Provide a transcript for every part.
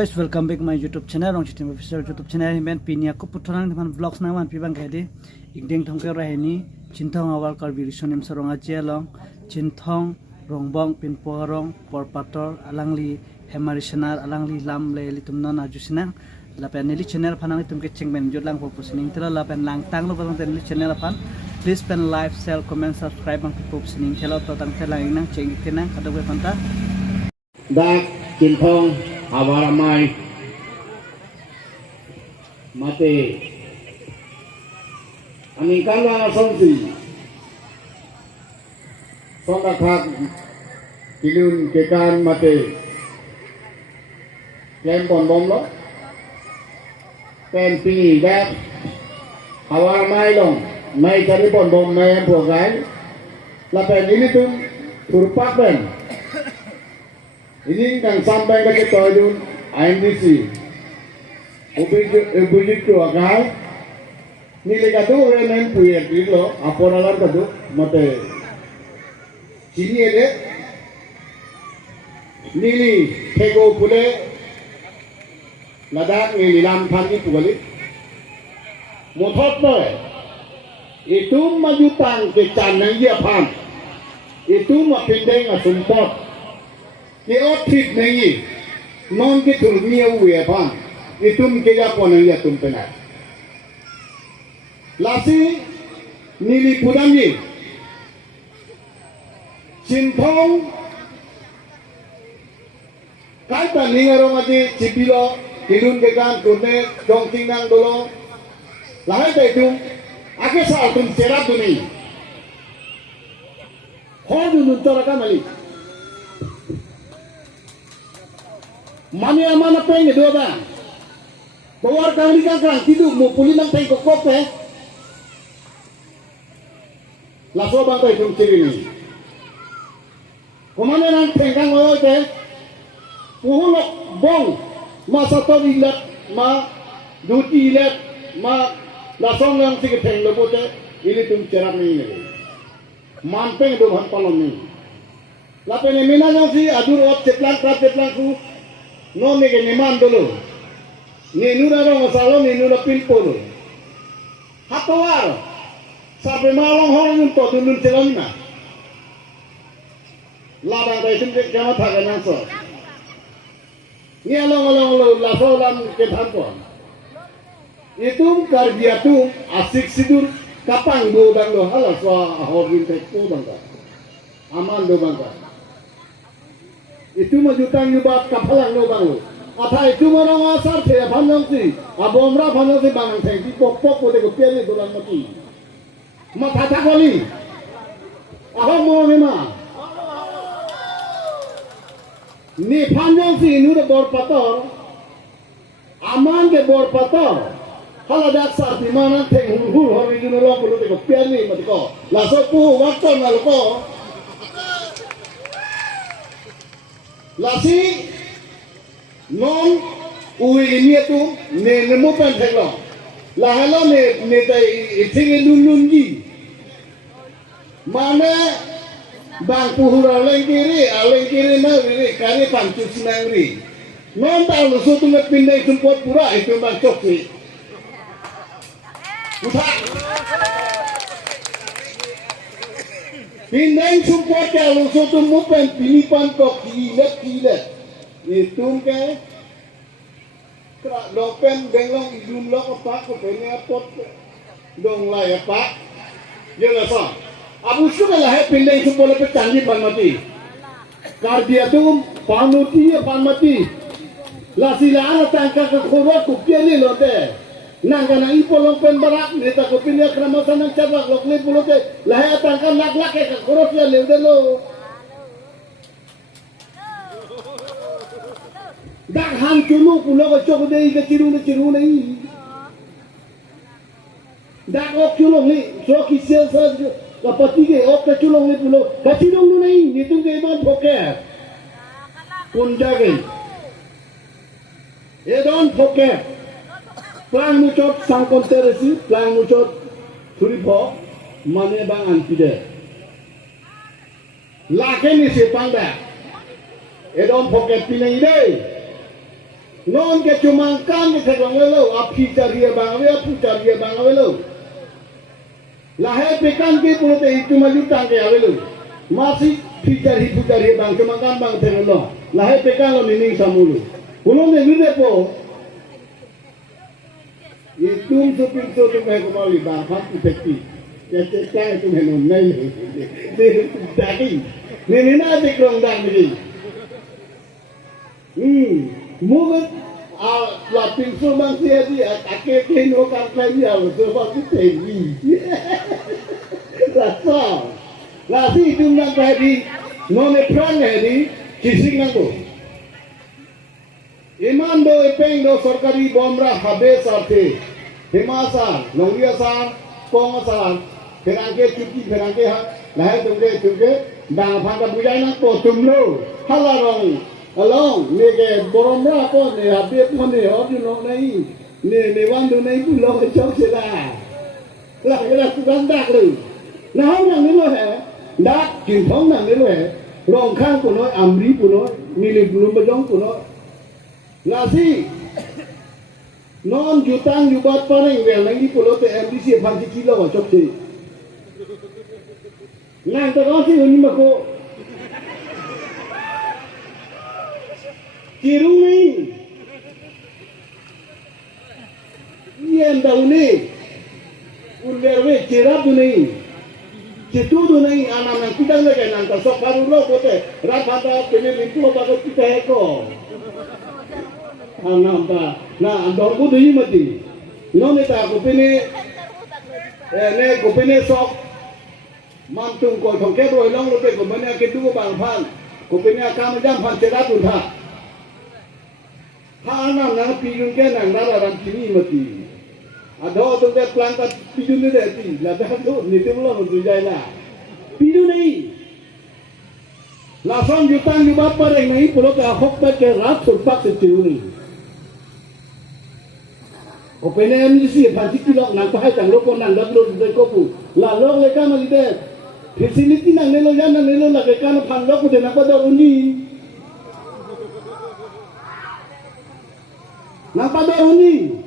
guys, welcome back my YouTube channel Rongchetim official YouTube channel himen pinia ko puthorang teman vlogs naman pibang kaidi ingdeng thongke rahini chinthong awal contribution im soronga chelong chinthong Rongbong Pinpo rong borpator alangli Hemari senar alangli lam le litumna najusinang lapen nili channel phanang tumke chengben jodlang popusining tela lapen lang tang lo bang nili channel pan please pen like share comment subscribe bang popusining tela to tang telang nang cheng tenang kadwe panta dak chinthong awaramai mate aning kalwa songsi songa khak kilun kekan mate lem bon bom lo pen pi dak awaramai long mai cari bon bom mai po gai la pen ini tum turpak ben ini kan sampai ke toyun IMDC ubijit ko agai nile kadu renen puyer dilo aponalar kadu mate sini ede nili thego pule ladak nili lam thani pugali mothot noy itu majutang ke chanang dia phan itu mapindeng asumpot ke othit nahi non ke thurmiya huye phan itum ke ya ponaya tum pena lasi nili pudamji chinthong kaita ningarong aji chipilo kilun kekan kurne dongtingang dolo lahai taitum ake sa tum serap duni hodu nuntoraka mali mani amana penge do ba bawar kali kan kidu mo puli nang tay kokop laso bang tay tum ciri ni komane nang tengkang oyo te puhulok bong masa to ilat ma duti ilat ma lasong nang sige teng lobote ini tum cerap ni ni mampeng do han palom ni lapene mina nang si adur op ceplang ku no me que ne mandolo ni nura ro masalo ni nura Pinpo lo hatowar sabe malong hong nun to dun celon na labang dai sim ke jama thaga na so ni along lo la so lam ke than ko itum kar dia tu asik sidur kapang do bang lo hala so ho bin te ko bang ka aman do bang ka itu majutang yubat kapalang no bang atha itu marang asar the bhanang si abomra bhanang si bang theng ki pok pok ko de ko piani dolan mati ma tha koli aho mo me ma ni bhanang si nu de borpator aman ke borpator hala dak sa bimana theng hul ho ni no lo ko de ko piani mati ko la so pu wat ko na lo ko lasi non ui ini tu ne nemu pen thelo la hala ne tai ithing lun ji mane bang puhura lengkiri na ri kare pancu sinangri non ta lu so tu me pindai tumpot pura itu bang chokki utha pindai tumpot ya lu so tu mu pen pinipan kok kilet itu ke kra dopen benglong idun lo apa ko benya pot dong la ya pak je la sa abu su la he pindai su pole pe changi panmati kar dia tu panuti ya panmati la silana tangka ko khoro ku piani lo de nangga na ipolong pen barak ni ta ko pinya kramasan nang cabak lo kle pulo te la he tangka lak ke khoro ya le de lo dak han chunu pulo ko chok dei ke chiru nei dak ok chulong ni so ki sel sa ka pati ke ok ke chulong ni pulo ka chirong nei ni tum ke ban phoke kunja ge e don phoke plan mu chot sang konteresi plan mu chot thuri pho mane bang an pide la ke ni se pang da e don phoke pinai dei non ke cuma kan ke sedang lo api cari bang apu cari bang lo lahir pekan ke pulau te itu maju tangke lo masih cari bang cuma kan bang terus lo lahir pekan lo nining samulu pulau te video po itu supin supin kembali bang hati tekti ya cekang itu henun naik daging ini nanti kerongdang begini mungkin la pinso bang dia akeh keno kan dia sebab itu tinggi rasa lasi itu nang tadi none prang ini kising nangko iman do epeng do sarkari bomra habe sarte hemasa longia sa kong sa ferangke cuki ferangke ha lahir tungke bang phang ka bujai nang ko tumlo halarong along nege boromra po ne habe po ne odu no nei ne wandu nei pulo ke chok sela la ku kan dak lu na hong nang ni lo he dak chinthong nang ni lo he rong khang ko no amri ko no ni le bulum bajong ko no la si non jutang jubat pareng wel nang ni pulo te MDC phan kilo ko chok si nang to ko si ni ma ko kirung ni yen daun ni urwe cerap tu ni cetu tu ni anak kita lagi nanti sok baru lo kote rapata pene limpu bago kita eko anak ta na andor bu dui mati nome ta ko pene ne ko pene sok mantung ko thongke do long lo te ko mane ke du bang phan ko pene kam jam phan cerap tu tha anak nang pijun ke nang nara ram kini mati Ado tu ke planta pijun ni deh lah dah tu ni tu belum tu jai lah pijun ni langsung jutang jubat pareng ni pulau ke hok ke rat sulpak seciu ni Opene ni si panci kilo nang pahai tang loko nang dak lo de kopu la lok le kam ali de facility nang nelo yan nang nelo la ke kan phan lok de na pa do uni nang pa do uni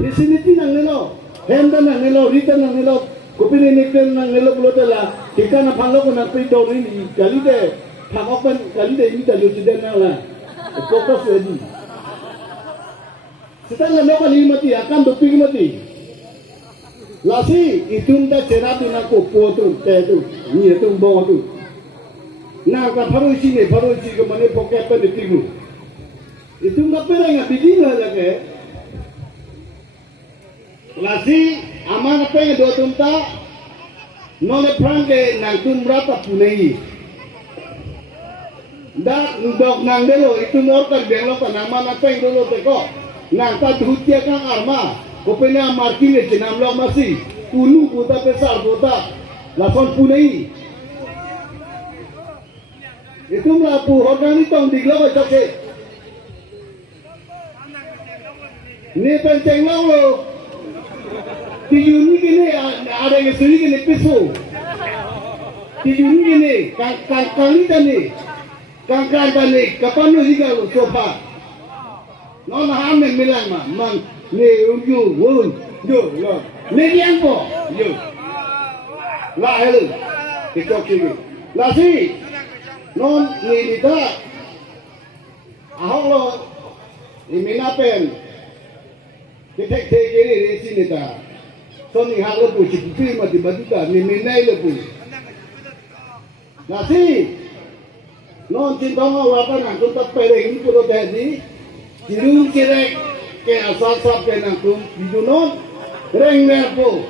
facility nang nelo henda nang nelo return nang nelo kopine nekten nang nelo pulo de la tika na phan lok na pe do ni kali de phang open kali de ni ta lo chiden na la focus ready Setelah mereka mati akan duping mati. Lasi itu dah cerah tu nak kopo tu, teh tu, ni tu bawa tu. Nak paru sini ke mana poket pen itu. Itu nak perang apa di mana lagi? Lasi aman apa yang dua tunta, nolak perang ke nang tumrata punai. Dak dok nang dulu itu morkan belok nang mana apa yang dulu teko. Nang ta dhutia kang arma kopena markine jenam lo masih ulu buta besar buta lapon punai itu melapu organik tong diglo ba chok ni penceng lo tiyuni kini ada yang suri kini pisu tiyuni kini kang tani kapan lo higa lo sofa nó là ham mình làm mà mang nghề uống uống rồi nghề điên po rồi lại rồi thì cho kêu là gì nó nghề gì đó học lo thì mình đã quen cái thách thế cái này xin người ta sau này học lo bùi chỉ phi mà thì bắt cả mình này là bùi là gì nó trên đó họ vào cái nàng chúng ta phải để những cái đồ đẹp gì Jirung kirek ke asal-asal ke nangkum bidunon reng merpo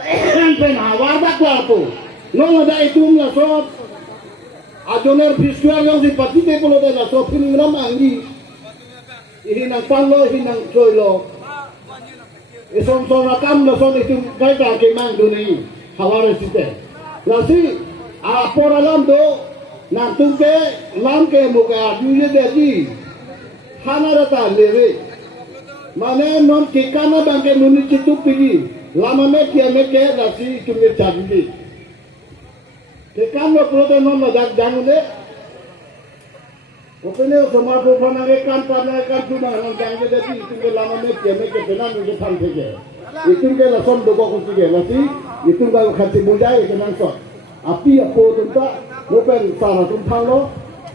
reng pen hawadak larpo non ada itu lah sob ajoner visual yang seperti itu kalau ada sob ini ramai ini nang palo ini nang joylo eson rakam lah sob itu kaya kemang dunia hawares itu lasi apa alam do nangkum ke lam ke muka dunia jadi Hana rata lewe, mana non kekana bangke muni citu pigi, lama meke nasi cumi candi. Kekana prote non ladak jangan le, Opene semua panangan cuma orang jangan jadi itu ke lama ni tiada ke benar itu tham saja. Itu ke lason doko kunci nasi itu baru khati budaya ke nansot. Api apa tunta open sarah tuntang lo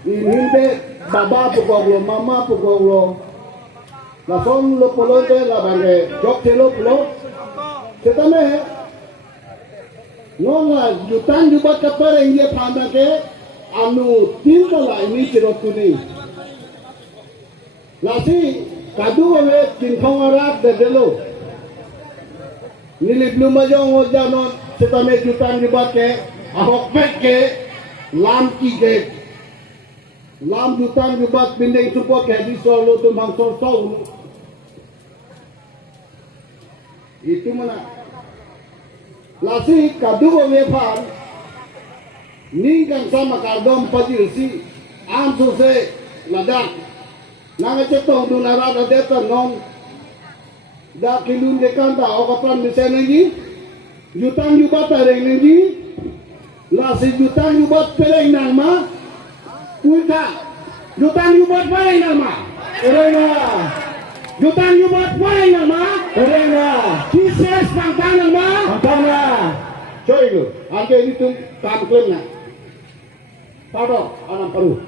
ini de baba pukau lo mama pukau lo lason lo polon de la bangke jok celo pulo. Setame nona jutaan jubat kapar yang dia pandang ke anu tinta lah ini cerot ini. Nasi kadu ame chinthong arak dedelo. Nili belum aja ngojanon setame jutaan jubat ke ahok pek ke lam ki ke lam jutaan jubat bindeng support ke di solo tu mangsor saul. Itu mana? Nasi kadu ame pan Ningkan sama kardom pajil si amsu se ladak nanga cetong du narada deta non da kilun dekan da okapan misen lagi jutang jubat areng lagi lasi jutang jubat pereng nama kuita jutang jubat pereng nama erena jutang jubat pereng nama erena kises pangtang nama pangtangna coy lu angke ini tuh kamklem na Pado, anak baru.